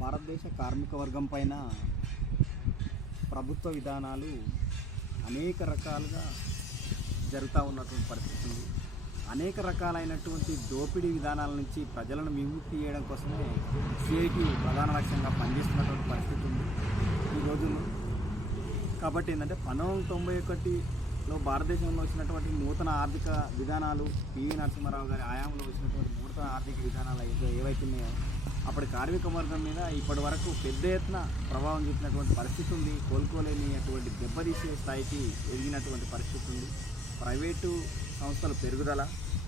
భారతదేశ కార్మిక వర్గం పైన ప్రభుత్వ విధానాలు అనేక రకాలుగా జరుగుతూ ఉన్నటువంటి పరిస్థితి ఉంది. అనేక రకాలైనటువంటి దోపిడీ విధానాల నుంచి ప్రజలను విముక్తి చేయడం కోసమే సిఐటి ప్రధాన లక్ష్యంగా పనిచేస్తున్నటువంటి పరిస్థితి ఉంది ఈ రోజుల్లో. కాబట్టి ఏంటంటే 1991లో భారతదేశంలో వచ్చినటువంటి నూతన ఆర్థిక విధానాలు, పివి నరసింహారావు గారి హయాంలో వచ్చినటువంటి నూతన ఆర్థిక విధానాలు ఏవైతున్నాయో అప్పటి కార్మిక వర్గం మీద ఇప్పటి వరకు పెద్ద ఎత్తున ప్రభావం చూపినటువంటి పరిస్థితి ఉంది. కోలుకోలేని అటువంటి దెబ్బతీసే స్థాయికి ఎదిగినటువంటి పరిస్థితి ఉంది. ప్రైవేటు సంస్థల పెరుగుదల,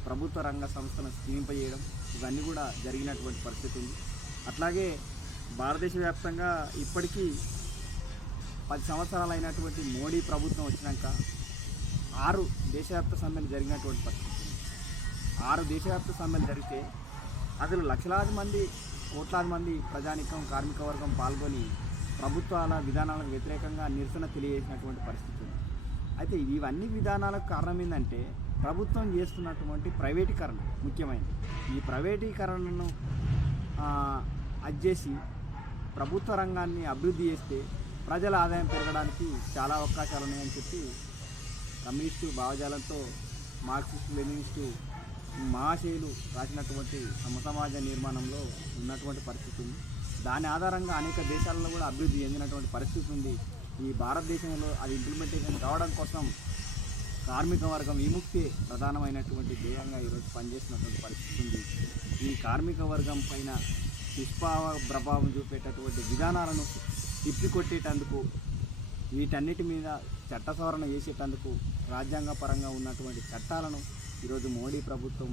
ప్రభుత్వ రంగ సంస్థలను క్షీణింపజేయడం ఇవన్నీ కూడా జరిగినటువంటి పరిస్థితి ఉంది. అట్లాగే భారతదేశ వ్యాప్తంగా ఇప్పటికీ 10 సంవత్సరాలు అయినటువంటి మోడీ ప్రభుత్వం వచ్చినాక 6 దేశవ్యాప్త సమ్మెలు జరిగినటువంటి పరిస్థితి ఉంది. 6 దేశవ్యాప్త సమ్మెలు జరిగితే అందులో లక్షలాది మంది, కోట్లాది మంది ప్రజానికం, కార్మిక వర్గం పాల్గొని ప్రభుత్వాల విధానాలకు వ్యతిరేకంగా నిరసన తెలియజేసినటువంటి పరిస్థితి ఉంది. అయితే ఇవన్నీ విధానాలకు కారణం ఏంటంటే ప్రభుత్వం చేస్తున్నటువంటి ప్రైవేటీకరణ ముఖ్యమైనది. ఈ ప్రైవేటీకరణను అజ్జేసి ప్రభుత్వ రంగాన్ని అభివృద్ధి చేస్తే ప్రజల ఆదాయం పెరగడానికి చాలా అవకాశాలు ఉన్నాయని చెప్పి కమ్యూనిస్టు భావజాలంతో మార్క్సిస్టు, లెనినిస్టు మహాశయులు రాసినటువంటి సమసమాజ నిర్మాణంలో ఉన్నటువంటి పరిస్థితి ఉంది. దాని ఆధారంగా అనేక దేశాలలో కూడా అభివృద్ధి చెందినటువంటి పరిస్థితి ఉంది. ఈ భారతదేశంలో అది ఇంప్లిమెంటేషన్ కావడం కోసం కార్మిక వర్గం విముక్తి ప్రధానమైనటువంటి ధ్యేయంగా ఈరోజు పనిచేస్తున్నటువంటి పరిస్థితి ఉంది. ఈ కార్మిక వర్గం పైన ప్రభావం చూపేటటువంటి విధానాలను తిప్పికొట్టేటందుకు, వీటన్నిటి మీద చట్ట సవరణ చేసేటందుకు రాజ్యాంగ పరంగా ఉన్నటువంటి చట్టాలను ఈరోజు మోడీ ప్రభుత్వం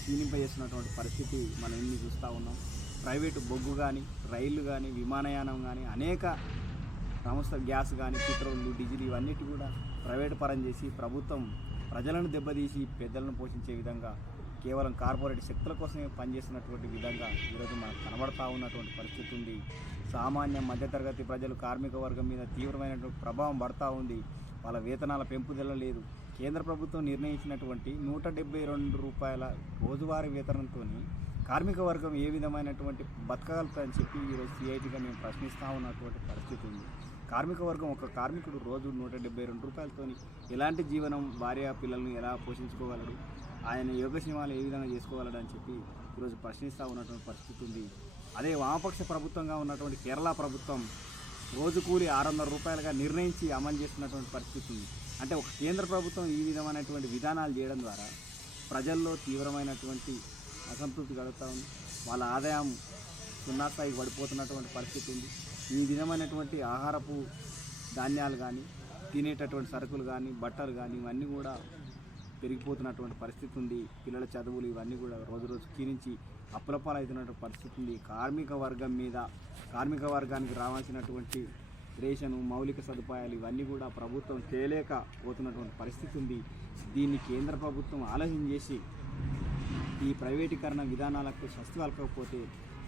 క్షీణింపజేస్తున్నటువంటి పరిస్థితి మనం ఎన్ని చూస్తూ ఉన్నాం. ప్రైవేటు బొగ్గు కానీ, రైళ్లు కానీ, విమానయానం కానీ, అనేక సంస్థ గ్యాస్ కానీ, పెట్రోల్, డీజిల్ ఇవన్నిటి కూడా ప్రైవేటు పరం చేసి ప్రభుత్వం ప్రజలను దెబ్బతీసి పెద్దలను పోషించే విధంగా కేవలం కార్పొరేట్ శక్తుల కోసమే పనిచేస్తున్నటువంటి విధంగా ఈరోజు మనకు కనబడతా ఉన్నటువంటి పరిస్థితి ఉంది. సామాన్య మధ్యతరగతి ప్రజలు కార్మిక వర్గం మీద తీవ్రమైనటువంటి ప్రభావం పడతా ఉంది. వాళ్ళ వేతనాల పెంపుదల లేదు. కేంద్ర ప్రభుత్వం నిర్ణయించినటువంటి 172 రూపాయల రోజువారీ వేతనంతో కార్మిక వర్గం ఏ విధమైనటువంటి బతకగలుగుతుందని చెప్పి ఈరోజు సిఐటిగా మేము ప్రశ్నిస్తూ ఉన్నటువంటి పరిస్థితి ఉంది. కార్మిక వర్గం, ఒక కార్మికుడు రోజు 172 రూపాయలతో ఎలాంటి జీవనం, భార్య పిల్లలను ఎలా పోషించుకోగలడు, ఆయన యోగక్షేమాలు ఏ విధంగా చేసుకోగలడు అని చెప్పి ఈరోజు ప్రశ్నిస్తూ ఉన్నటువంటి పరిస్థితి ఉంది. అదే వామపక్ష ప్రభుత్వంగా ఉన్నటువంటి కేరళ ప్రభుత్వం రోజు కూలి 600 రూపాయలుగా నిర్ణయించి అమలు చేస్తున్నటువంటి పరిస్థితి ఉంది. అంటే ఒక కేంద్ర ప్రభుత్వం ఈ విధమైనటువంటి విధానాలు చేయడం ద్వారా ప్రజల్లో తీవ్రమైనటువంటి అసంతృప్తి కలుగుతూ ఉంది. వాళ్ళ ఆదాయం 0 స్థాయికి పడిపోతున్నటువంటి పరిస్థితి ఉంది. ఈ విధమైనటువంటి ఆహారపు ధాన్యాలు కానీ, తినేటటువంటి సరుకులు కానీ, బట్టలు కానీ ఇవన్నీ కూడా పెరిగిపోతున్నటువంటి పరిస్థితి ఉంది. పిల్లల చదువులు ఇవన్నీ కూడా రోజు రోజు క్షీణించి అప్పులపాలు అవుతున్నటువంటి పరిస్థితి ఉంది. కార్మిక వర్గం మీద, కార్మిక వర్గానికి రావాల్సినటువంటి రేషను, మౌలిక సదుపాయాలు ఇవన్నీ కూడా ప్రభుత్వం చేయలేకపోతున్నటువంటి పరిస్థితి ఉంది. దీన్ని కేంద్ర ప్రభుత్వం ఆలోచన చేసి ఈ ప్రైవేటీకరణ విధానాలకు స్వస్తి పలకకపోతే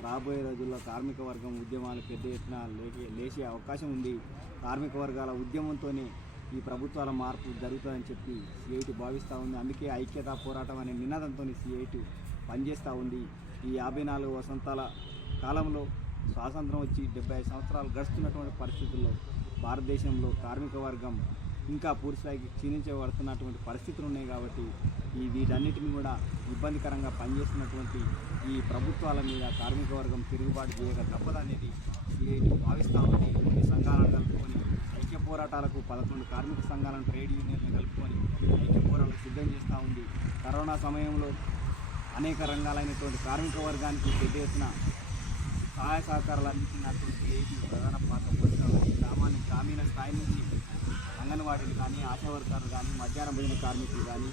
రాబోయే రోజుల్లో కార్మిక వర్గం ఉద్యమాలు పెద్ద ఎత్తున లేచే అవకాశం ఉంది. కార్మిక వర్గాల ఉద్యమంతోనే ఈ ప్రభుత్వాల మార్పు జరుగుతుందని చెప్పి సిఐటి భావిస్తూ ఉంది. అందుకే ఐక్యతా పోరాటం అనే నినాదంతో సిఐటి పనిచేస్తూ ఉంది. ఈ 54 వసంతాల కాలంలో స్వాతంత్రం వచ్చి 75 సంవత్సరాలు గడుస్తున్నటువంటి పరిస్థితుల్లో భారతదేశంలో కార్మిక వర్గం ఇంకా పూర్తిస్థాయికి క్షీణించబడుతున్నటువంటి పరిస్థితులు ఉన్నాయి. కాబట్టి వీటన్నిటిని కూడా ఇబ్బందికరంగా పనిచేస్తున్నటువంటి ఈ ప్రభుత్వాల మీద కార్మిక వర్గం తిరుగుబాటు చేయక తప్పదనేది సిఐటి భావిస్తూ ఉంది. కొన్ని సంఘాలను కలుపుకొని ఐక్య పోరాటాలకు 11 కార్మిక సంఘాలను, ట్రేడ్ యూనియన్లు కలుపుకొని ఐక్య పోరాటాలకు సిద్ధం చేస్తూ ఉంది. కరోనా సమయంలో అనేక రంగాలైనటువంటి కార్మిక వర్గానికి పెద్ద ఎత్తున సహాయ సహకారాలు అందించినటువంటి సిఐటి ప్రధాన పాత్ర పోషిస్తూ ఉంది. గ్రామీణ స్థాయి నుంచి అంగన్వాడీలు కానీ, ఆశా వర్కర్లు కానీ, మధ్యాహ్న భోజన కార్మికులు కానీ,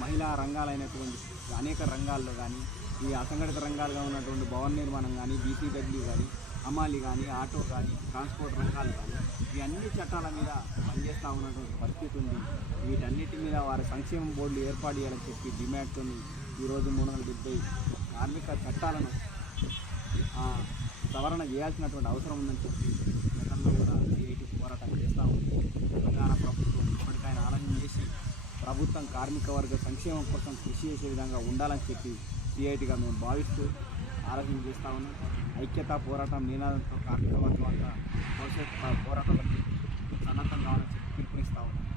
మహిళా రంగాలైనటువంటి అనేక రంగాల్లో కానీ, ఈ అసంఘటిత రంగాలుగా ఉన్నటువంటి భవన నిర్మాణం కానీ, బీసీడబ్ల్యూ కానీ, హమాలి కానీ, ఆటో కానీ, ట్రాన్స్పోర్ట్ రంగాలు కానీ ఈ అన్ని చట్టాల మీద పనిచేస్తూ ఉన్నటువంటి పరిస్థితి ఉంది. వీటన్నిటి మీద వారి సంక్షేమ బోర్డులు ఏర్పాటు చేయాలని చెప్పి డిమాండ్తో ఈరోజు 370 కార్మిక చట్టాలను సవరణ చేయాల్సినటువంటి అవసరం ఉందని చెప్పి గతంలో కూడా సిఐటి పోరాటం చేస్తూ ఉంది. తెలంగాణ ప్రభుత్వం ఇప్పటికైనా ఆలోచన చేసి ప్రభుత్వం కార్మిక వర్గ సంక్షేమం కోసం కృషి చేసే విధంగా ఉండాలని చెప్పి సిఐటిగా మేము భావిస్తూ ఆలోచన చేస్తూ ఉన్నాం. ఐక్యత పోరాటం నినాదంతో కార్మిక వర్గం అంతా భవిష్యత్ పోరాటాలకు సన్నద్ధం కావాలని చెప్పి పిలుపునిస్తూ ఉన్నాం.